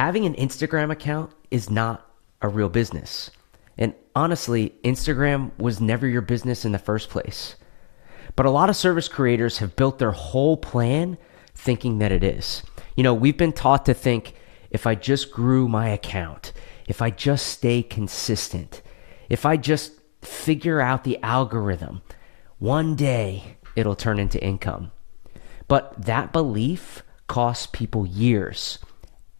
Having an Instagram account is not a real business. And honestly, Instagram was never your business in the first place. But a lot of service creators have built their whole plan thinking that it is. You know, we've been taught to think, if I just grew my account, if I just stay consistent, if I just figure out the algorithm, one day it'll turn into income. But that belief costs people years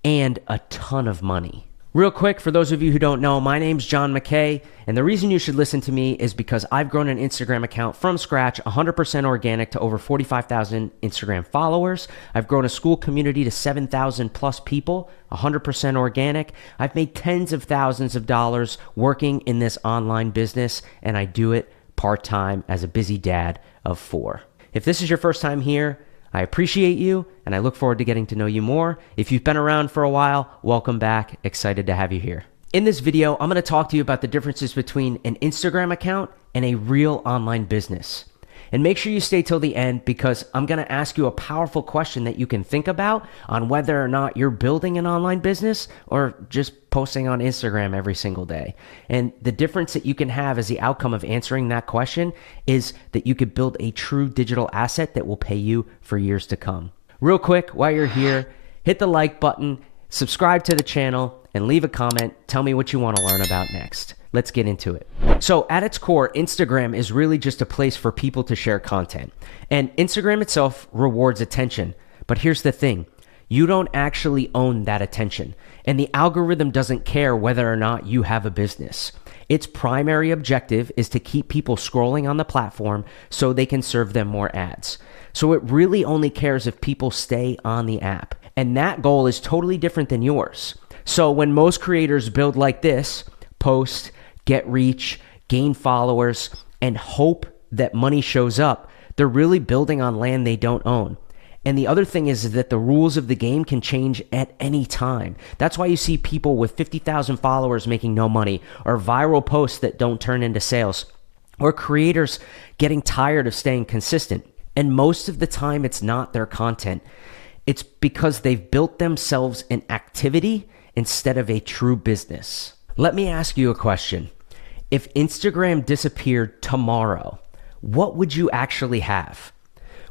and a ton of money. Real quick, for those of you who don't know, my name's John McKay, and the reason you should listen to me is because I've grown an Instagram account from scratch, 100% organic, to over 45,000 Instagram followers. I've grown a Skool community to 7,000 plus people, 100% organic. I've made tens of thousands of dollars working in this online business, and I do it part-time as a busy dad of 4. If this is your first time here, I appreciate you, and I look forward to getting to know you more. If you've been around for a while, welcome back. Excited to have you here. In this video, I'm going to talk to you about the differences between an Instagram account and a real online business. And make sure you stay till the end, because I'm going to ask you a powerful question that you can think about on whether or not you're building an online business or just posting on Instagram every single day. And the difference that you can have as the outcome of answering that question is that you could build a true digital asset that will pay you for years to come. Real quick, while you're here, hit the like button, subscribe to the channel, and leave a comment. Tell me what you want to learn about next. Let's get into it. So at its core, Instagram is really just a place for people to share content. And Instagram itself rewards attention. But here's the thing. You don't actually own that attention. And the algorithm doesn't care whether or not you have a business. Its primary objective is to keep people scrolling on the platform so they can serve them more ads. So it really only cares if people stay on the app. And that goal is totally different than yours. So when most creators build like this, post, get reach, gain followers, and hope that money shows up, they're really building on land they don't own. And the other thing is that the rules of the game can change at any time. That's why you see people with 50,000 followers making no money, or viral posts that don't turn into sales, or creators getting tired of staying consistent. And most of the time, it's not their content. It's because they've built themselves an activity instead of a true business. Let me ask you a question. If Instagram disappeared tomorrow, what would you actually have?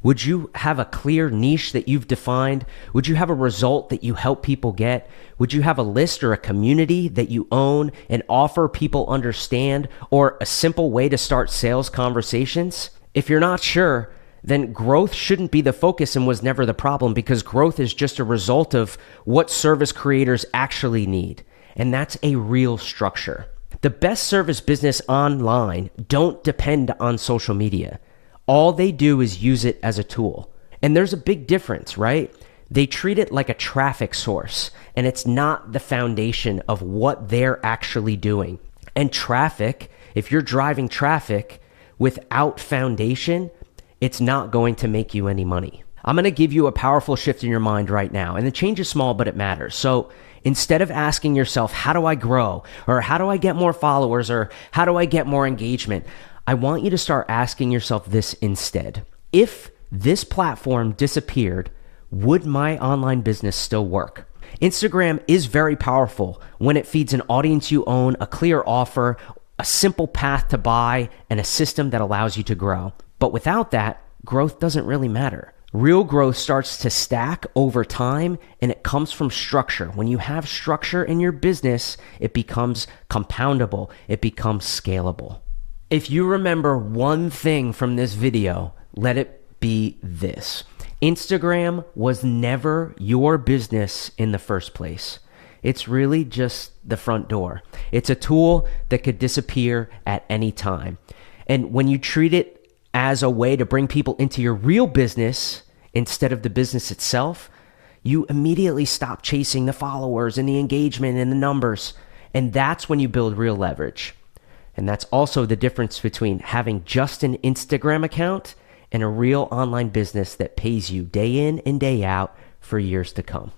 Would you have a clear niche that you've defined? Would you have a result that you help people get? Would you have a list or a community that you own and offer people understand, or a simple way to start sales conversations? If you're not sure, then growth shouldn't be the focus and was never the problem, because growth is just a result of what service creators actually need. And that's a real structure. The best service business online don't depend on social media. All they do is use it as a tool. And there's a big difference, right? They treat it like a traffic source, and it's not the foundation of what they're actually doing. And traffic, if you're driving traffic without foundation, it's not going to make you any money. I'm going to give you a powerful shift in your mind right now. And the change is small, but it matters. So instead of asking yourself, how do I grow? Or how do I get more followers? Or how do I get more engagement? I want you to start asking yourself this instead. If this platform disappeared, would my online business still work? Instagram is very powerful when it feeds an audience you own, a clear offer, a simple path to buy, and a system that allows you to grow. But without that, growth doesn't really matter. Real growth starts to stack over time, and it comes from structure. When you have structure in your business, it becomes compoundable. It becomes scalable. If you remember one thing from this video, let it be this. Instagram was never your business in the first place. It's really just the front door. It's a tool that could disappear at any time. And when you treat it as a way to bring people into your real business instead of the business itself, you immediately stop chasing the followers and the engagement and the numbers. And that's when you build real leverage. And that's also the difference between having just an Instagram account and a real online business that pays you day in and day out for years to come.